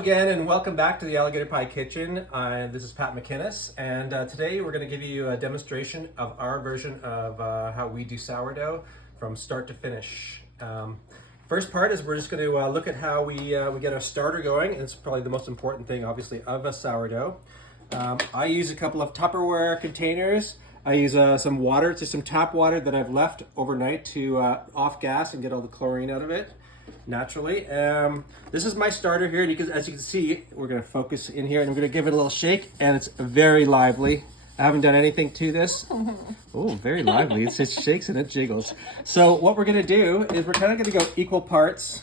again, and welcome back to the Alligator Pie Kitchen. This is Pat McInnes, and today we're going to give you a demonstration of our version of how we do sourdough from start to finish. First part is we're just going to look at how we get our starter going. It's probably the most important thing, obviously, of a sourdough. I use a couple of Tupperware containers. I use some water, just some tap water that I've left overnight to off gas and get all the chlorine out of it naturally. This is my starter here, and as you can see, we're going to focus in here and we're going to give it a little shake, and it's very lively. I haven't done anything to this. Oh, very lively. It just shakes and it jiggles. So what we're going to do is we're kind of going to go equal parts,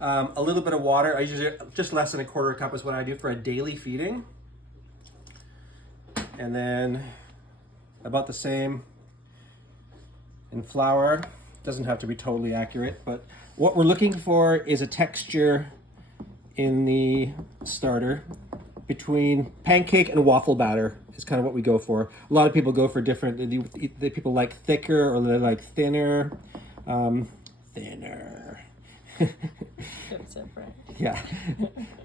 a little bit of water. I usually just less than a quarter cup is what I do for a daily feeding, and then about the same in flour. Doesn't have to be totally accurate, but what we're looking for is a texture in the starter between pancake and waffle batter is kind of what we go for. A lot of people go for different, people like thicker or they like thinner. Thinner. That's different. Yeah.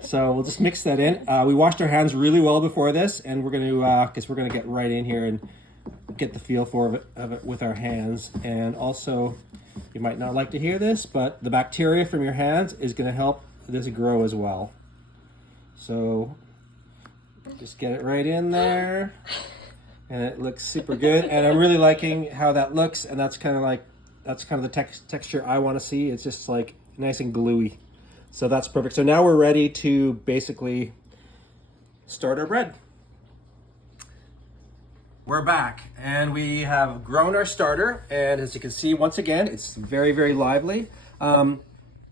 So we'll just mix that in. We washed our hands really well before this, and we're going to, because we're going to get right in here and get the feel of it with our hands. And also, you might not like to hear this, but the bacteria from your hands is going to help this grow as well. So just get it right in there, and it looks super good. And I'm really liking how that looks, and that's kind of the texture I want to see. It's just like nice and gluey. So that's perfect. So now we're ready to basically start our bread. We're back, and we have grown our starter, and as you can see, once again, it's very, very lively.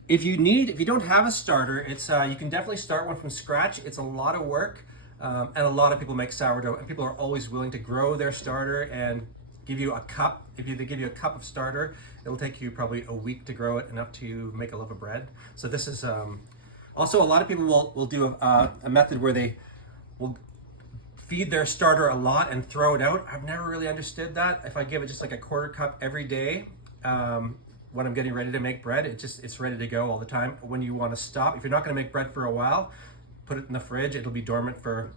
If you don't have a starter, it's you can definitely start one from scratch. It's a lot of work, and a lot of people make sourdough, and people are always willing to grow their starter and give you a cup. If they give you a cup of starter, it'll take you probably a week to grow it, enough to make a loaf of bread. So this is also, a lot of people will do a method where they will feed their starter a lot and throw it out. I've never really understood that. If I give it just like a quarter cup every day, when I'm getting ready to make bread, it's ready to go all the time. When you want to stop, if you're not going to make bread for a while, put it in the fridge. It'll be dormant for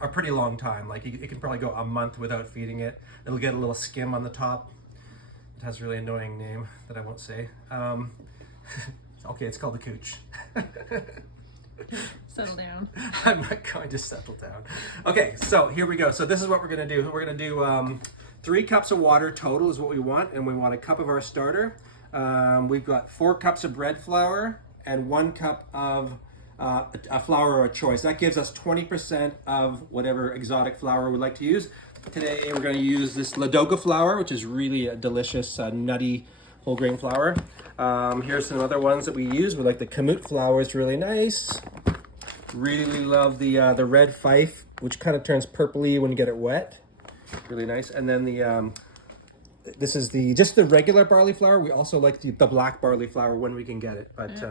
a pretty long time. Like it can probably go a month without feeding it. It'll get a little skim on the top. It has a really annoying name that I won't say. Okay, it's called the cooch. Settle down. I'm not going to settle down. Okay, so here we go. So this is what we're going to do. We're going to do 3 cups of water total is what we want, and we want a cup of our starter. We've got 4 cups of bread flour and 1 cup of a flour of choice. That gives us 20% of whatever exotic flour we'd like to use. Today we're going to use this Ladoga flour, which is really a delicious, nutty whole grain flour. Here's some other ones that we use. We like the Kamut flour. It's really nice. Really love the red fife, which kind of turns purpley when you get it wet. Really nice. And then this is just the regular barley flour. We also like the black barley flour when we can get it. But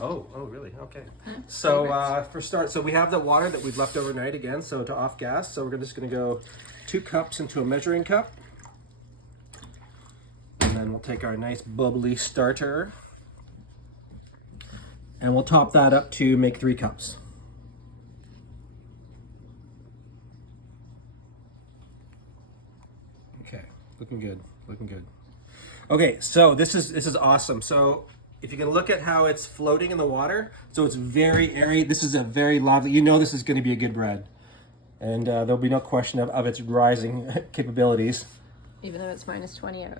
oh really? Okay. So so we have the water that we've left overnight again. So to off gas. So we're just going to go 2 cups into a measuring cup. And then we'll take our nice bubbly starter and we'll top that up to make 3 cups. Okay, looking good, looking good. Okay, so this is awesome. So if you can look at how it's floating in the water, so it's very airy. This is a very lively, this is going to be a good bread. And there'll be no question of its rising capabilities. Even though it's minus 20 out.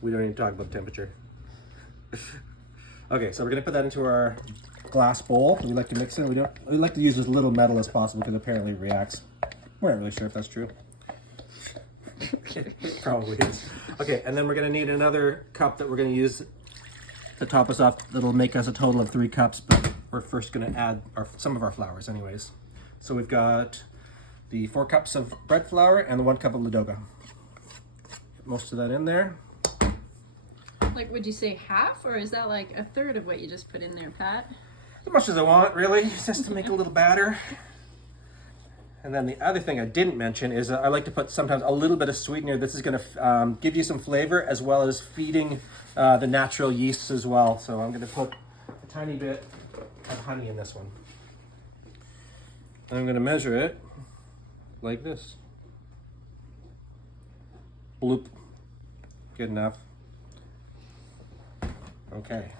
We don't even talk about temperature. Okay, so we're gonna put that into our glass bowl. We like to mix it. We like to use as little metal as possible because apparently it reacts. We're not really sure if that's true. It probably is. Okay, and then we're gonna need another cup that we're gonna use to top us off. That'll make us a total of 3 cups, but we're first gonna add some of our flours anyways. So we've got the 4 cups of bread flour and the 1 cup of Ladoga. Get most of that in there. Like, would you say half, or is that like a third of what you just put in there, Pat? As much as I want, really, just to make a little batter. And then the other thing I didn't mention is I like to put sometimes a little bit of sweetener. This is going to give you some flavor as well as feeding the natural yeasts as well. So I'm going to put a tiny bit of honey in this one. I'm going to measure it like this. Bloop. Good enough. Okay.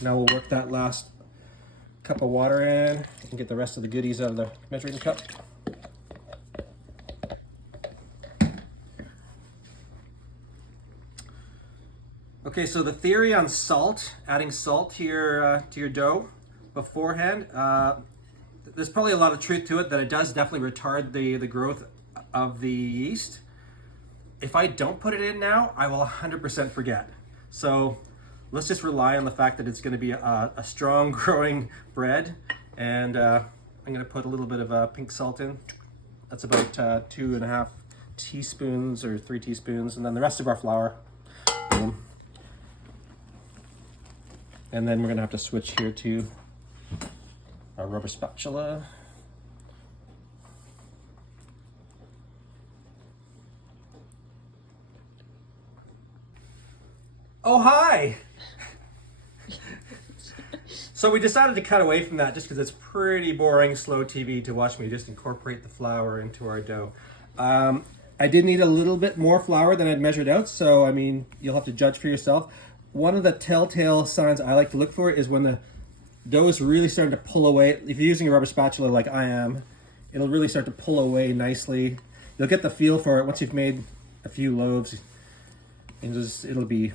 Now we'll work that last cup of water in and get the rest of the goodies out of the measuring cup. Okay, so the theory on salt, adding salt to your dough beforehand, there's probably a lot of truth to it, that it does definitely retard the growth of the yeast. If I don't put it in now, I will 100% forget. So let's just rely on the fact that it's going to be a strong growing bread. And I'm going to put a little bit of pink salt in. That's about 2.5 teaspoons or 3 teaspoons. And then the rest of our flour. Boom. And then we're going to have to switch here to our rubber spatula. Oh, hi! So we decided to cut away from that just because it's pretty boring, slow TV to watch me just incorporate the flour into our dough. I did need a little bit more flour than I'd measured out, so I mean, you'll have to judge for yourself. One of the telltale signs I like to look for is when the dough is really starting to pull away. If you're using a rubber spatula like I am, it'll really start to pull away nicely. You'll get the feel for it once you've made a few loaves. It'll be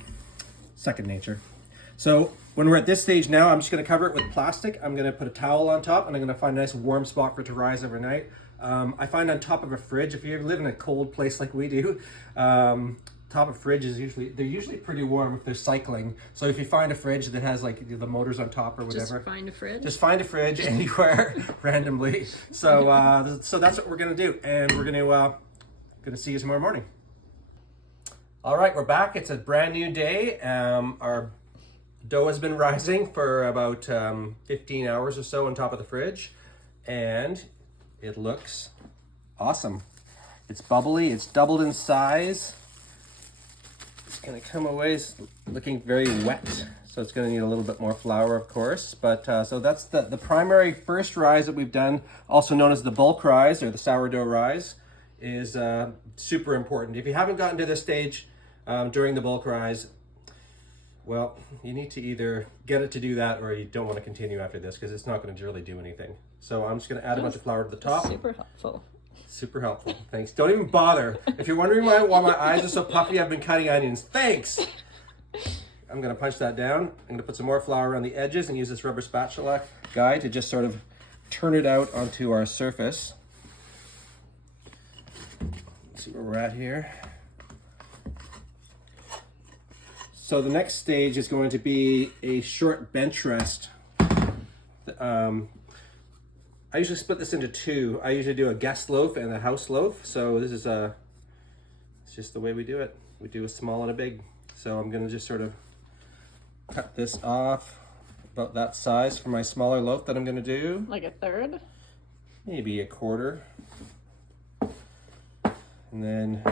second nature. So when we're at this stage now, I'm just going to cover it with plastic. I'm going to put a towel on top, and I'm going to find a nice warm spot for it to rise overnight. I find on top of a fridge, if you live in a cold place like we do, top of fridge is usually pretty warm if they're cycling. So if you find a fridge that has like the motors on top or whatever, just find a fridge. Just find a fridge anywhere randomly. So so that's what we're gonna do, and we're gonna see you tomorrow morning. All right, we're back. It's a brand new day. Our dough has been rising for about 15 hours or so on top of the fridge, and it looks awesome. It's bubbly. It's doubled in size. It's going to come away looking very wet, so it's going to need a little bit more flour, of course. But so that's the primary first rise that we've done, also known as the bulk rise or the sourdough rise, is super important. If you haven't gotten to this stage during the bulk rise, well, you need to either get it to do that or you don't want to continue after this because it's not going to really do anything. So I'm just going to add a bunch of flour to the top. Super helpful. Super helpful. Thanks. Don't even bother. If you're wondering why my eyes are so puffy, I've been cutting onions. Thanks. I'm going to punch that down. I'm going to put some more flour around the edges and use this rubber spatula guy to just sort of turn it out onto our surface. Let's see where we're at here. So the next stage is going to be a short bench rest. I usually split this into two. I usually do a guest loaf and a house loaf. So this is it's just the way we do it. We do a small and a big. So I'm gonna just sort of cut this off about that size for my smaller loaf that I'm gonna do. Like a third? Maybe a quarter. And then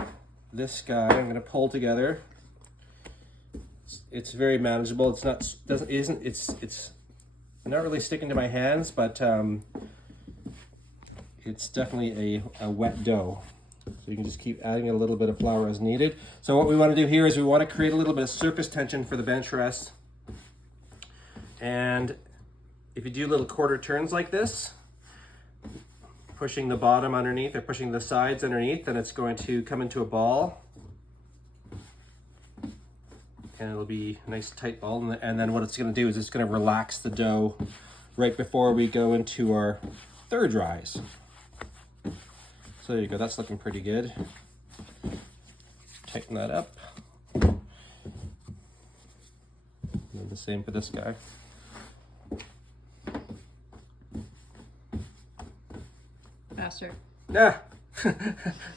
this guy I'm gonna pull together. It's very manageable. It's not it's not really sticking to my hands, but it's definitely a wet dough. So you can just keep adding a little bit of flour as needed. So what we want to do here is we want to create a little bit of surface tension for the bench rest. And if you do little quarter turns like this, pushing the bottom underneath or pushing the sides underneath, then it's going to come into a ball. And it'll be a nice tight ball. And then what it's going to do is it's going to relax the dough right before we go into our third rise. So there you go, that's looking pretty good. Tighten that up. And then the same for this guy. Faster. Yeah,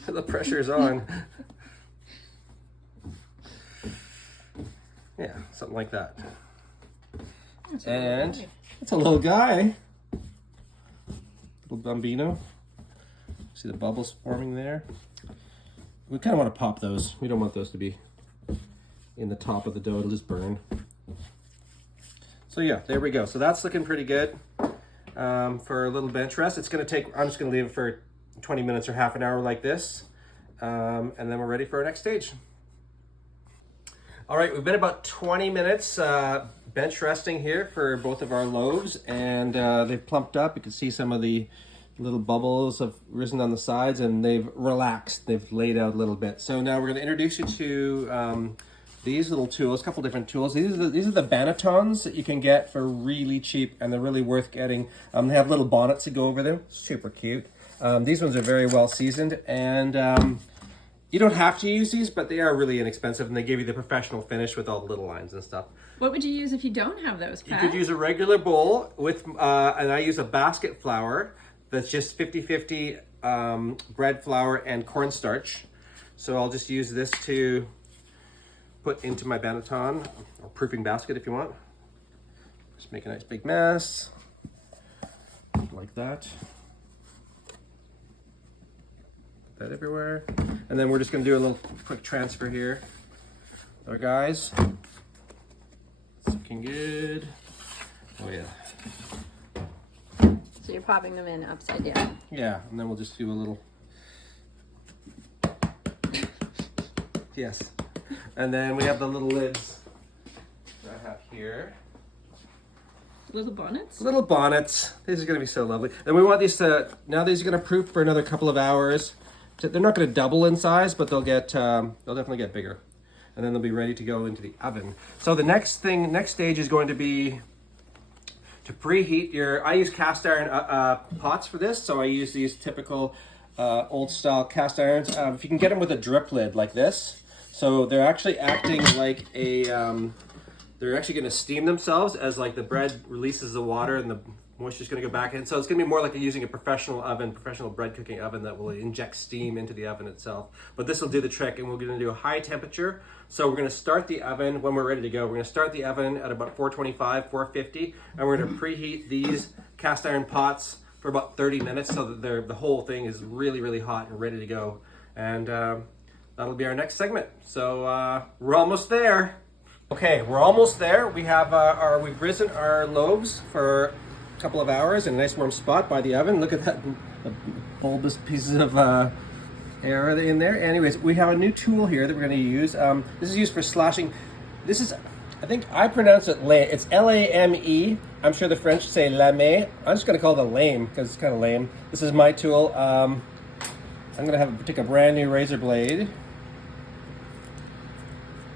the pressure's on. Yeah, something like that. And it's a little guy. Little bambino. See the bubbles forming there? We kind of want to pop those. We don't want those to be in the top of the dough. It'll just burn. So yeah, there we go. So that's looking pretty good. for a little bench rest. It's going to take, I'm just going to leave it for 20 minutes or half an hour like this. And then we're ready for our next stage. All right, we've been about 20 minutes bench resting here for both of our loaves, and they've plumped up. You can see some of the little bubbles have risen on the sides, and they've relaxed. They've laid out a little bit. So now we're going to introduce you to these little tools, a couple different tools. These are the bannetons that you can get for really cheap, and they're really worth getting. They have little bonnets that go over them. Super cute. These ones are very well seasoned, and you don't have to use these, but they are really inexpensive, and they give you the professional finish with all the little lines and stuff. What would you use if you don't have those, Pat? You could use a regular bowl with, and I use a basket flour that's just 50-50 bread flour and cornstarch. So I'll just use this to put into my banneton, or proofing basket if you want. Just make a nice big mess, like that. Put that everywhere. And then we're just gonna do a little quick transfer here. There, guys. It's looking good. Oh yeah. So you're popping them in upside down. Yeah, and then we'll just do a little. Yes. And then we have the little lids that I have here. Little bonnets? Little bonnets. These are going to be so lovely. And we want these to, now these are going to proof for another couple of hours. They're not going to double in size, but they'll definitely get bigger. And then they'll be ready to go into the oven. So the next stage is going to be to preheat your, I use cast iron pots for this. So I use these typical old style cast irons. If you can get them with a drip lid like this. So they're actually acting like a, they're actually going to steam themselves as like the bread releases the water and the moisture is going to go back in. So it's going to be more like using a professional oven, professional bread cooking oven that will inject steam into the oven itself. But this will do the trick, and we're going to do a high temperature. So we're going to start the oven when we're ready to go. We're going to start the oven at about 425, 450, and we're going to preheat these cast iron pots for about 30 minutes so that the whole thing is really, really hot and ready to go. And that'll be our next segment. So we're almost there. Okay, we're almost there. We have we've risen our loaves for a couple of hours in a nice warm spot by the oven. Look at that, the bulbous pieces of air in there. Anyways, we have a new tool here that we're going to use. This is used for slashing. This is, I think I pronounce it lame. It's L-A-M-E. I'm sure the French say lame. I'm just going to call it lame because it's kind of lame. This is my tool. I'm going to take a brand new razor blade.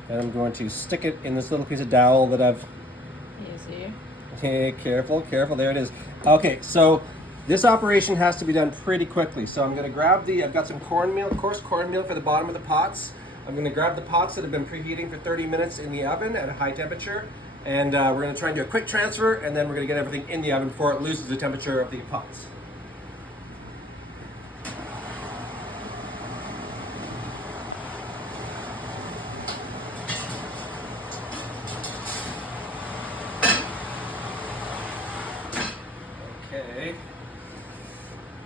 And I'm going to stick it in this little piece of dowel that I've... Easy. Okay, careful, careful. There it is. Okay, so this operation has to be done pretty quickly. So I'm going to grab I've got some cornmeal, coarse cornmeal for the bottom of the pots. I'm going to grab the pots that have been preheating for 30 minutes in the oven at a high temperature. And we're going to try and do a quick transfer, and then we're going to get everything in the oven before it loses the temperature of the pots. Okay.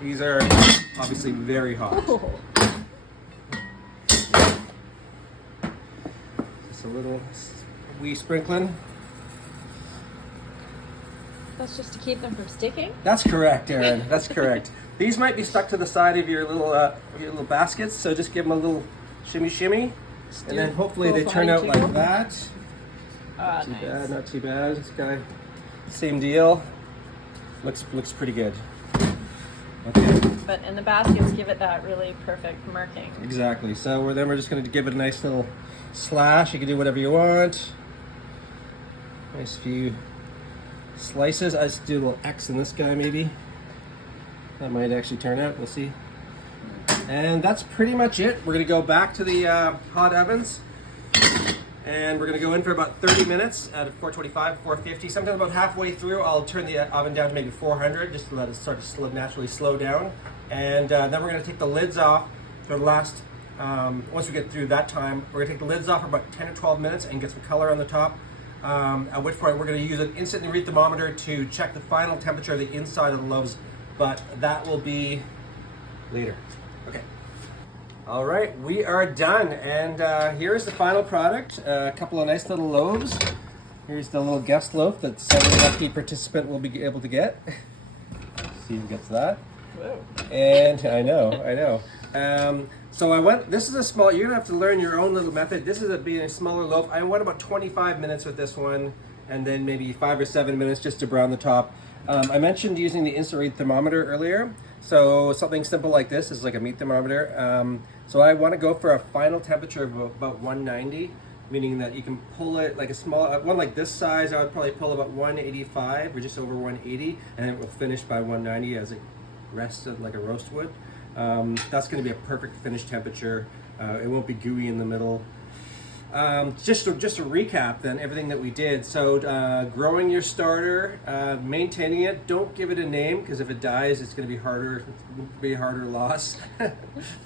These are obviously very hot. Oh. Just a little wee sprinkling. That's just to keep them from sticking? That's correct, Erin. That's correct. These might be stuck to the side of your little baskets, so just give them a little shimmy shimmy, and then hopefully they turn out like that. Not too bad, not too bad. This guy, same deal. Looks pretty good. Okay. But and the baskets give it that really perfect marking. Exactly. So then we're just going to give it a nice little slash. You can do whatever you want. Nice few slices. I just do a little X in this guy maybe. That might actually turn out. We'll see. And that's pretty much it. We're going to go back to the hot ovens. And we're going to go in for about 30 minutes at 425, 450. Sometimes about halfway through, I'll turn the oven down to maybe 400 just to let it start to naturally slow down. And then we're going to take the lids off for the last, once we get through that time, we're going to take the lids off for about 10 or 12 minutes and get some color on the top. At which point we're going to use an instant read thermometer to check the final temperature of the inside of the loaves. But that will be later. Okay. All right, we are done, and here's the final product. A couple of nice little loaves. Here's the little guest loaf that every lucky participant will be able to get. Steve gets that. Whoa. And I know. This is a small, you're gonna have to learn your own little method. This is being a smaller loaf. I went about 25 minutes with this one, and then maybe 5 or 7 minutes just to brown the top. I mentioned using the instant read thermometer earlier. So something simple like this is like a meat thermometer. So I want to go for a final temperature of about 190, meaning that you can pull it like a small one like this size. I would probably pull about 185 or just over 180, and it will finish by 190 as it rests like a roast would. That's going to be a perfect finish temperature. It won't be gooey in the middle. Just to recap then everything that we did. So growing your starter, maintaining it. Don't give it a name, because if it dies, it's going to be harder. It'll be a harder loss.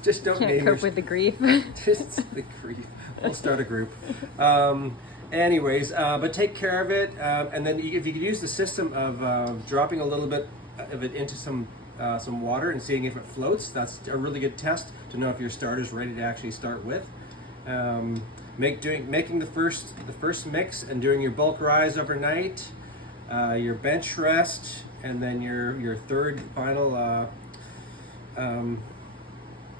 Just don't Can't name cope with the grief. Just the grief. We'll start a group. But take care of it, and then if you could use the system of dropping a little bit of it into some water and seeing if it floats. That's a really good test to know if your starter's ready to actually start with. Making the first mix and doing your bulk rise overnight, your bench rest, and then your third final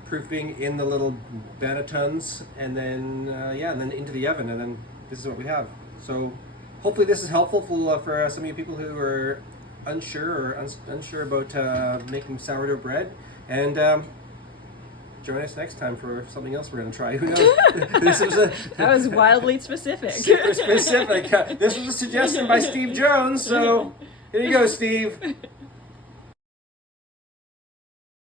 proofing in the little bannetons, and then and then into the oven, and then this is what we have. So hopefully this is helpful for some of you people who are unsure about making sourdough bread, and join us next time for something else we're going to try. Who knows? That was wildly specific. Super specific. This was a suggestion by Steve Jones, so here you go, Steve.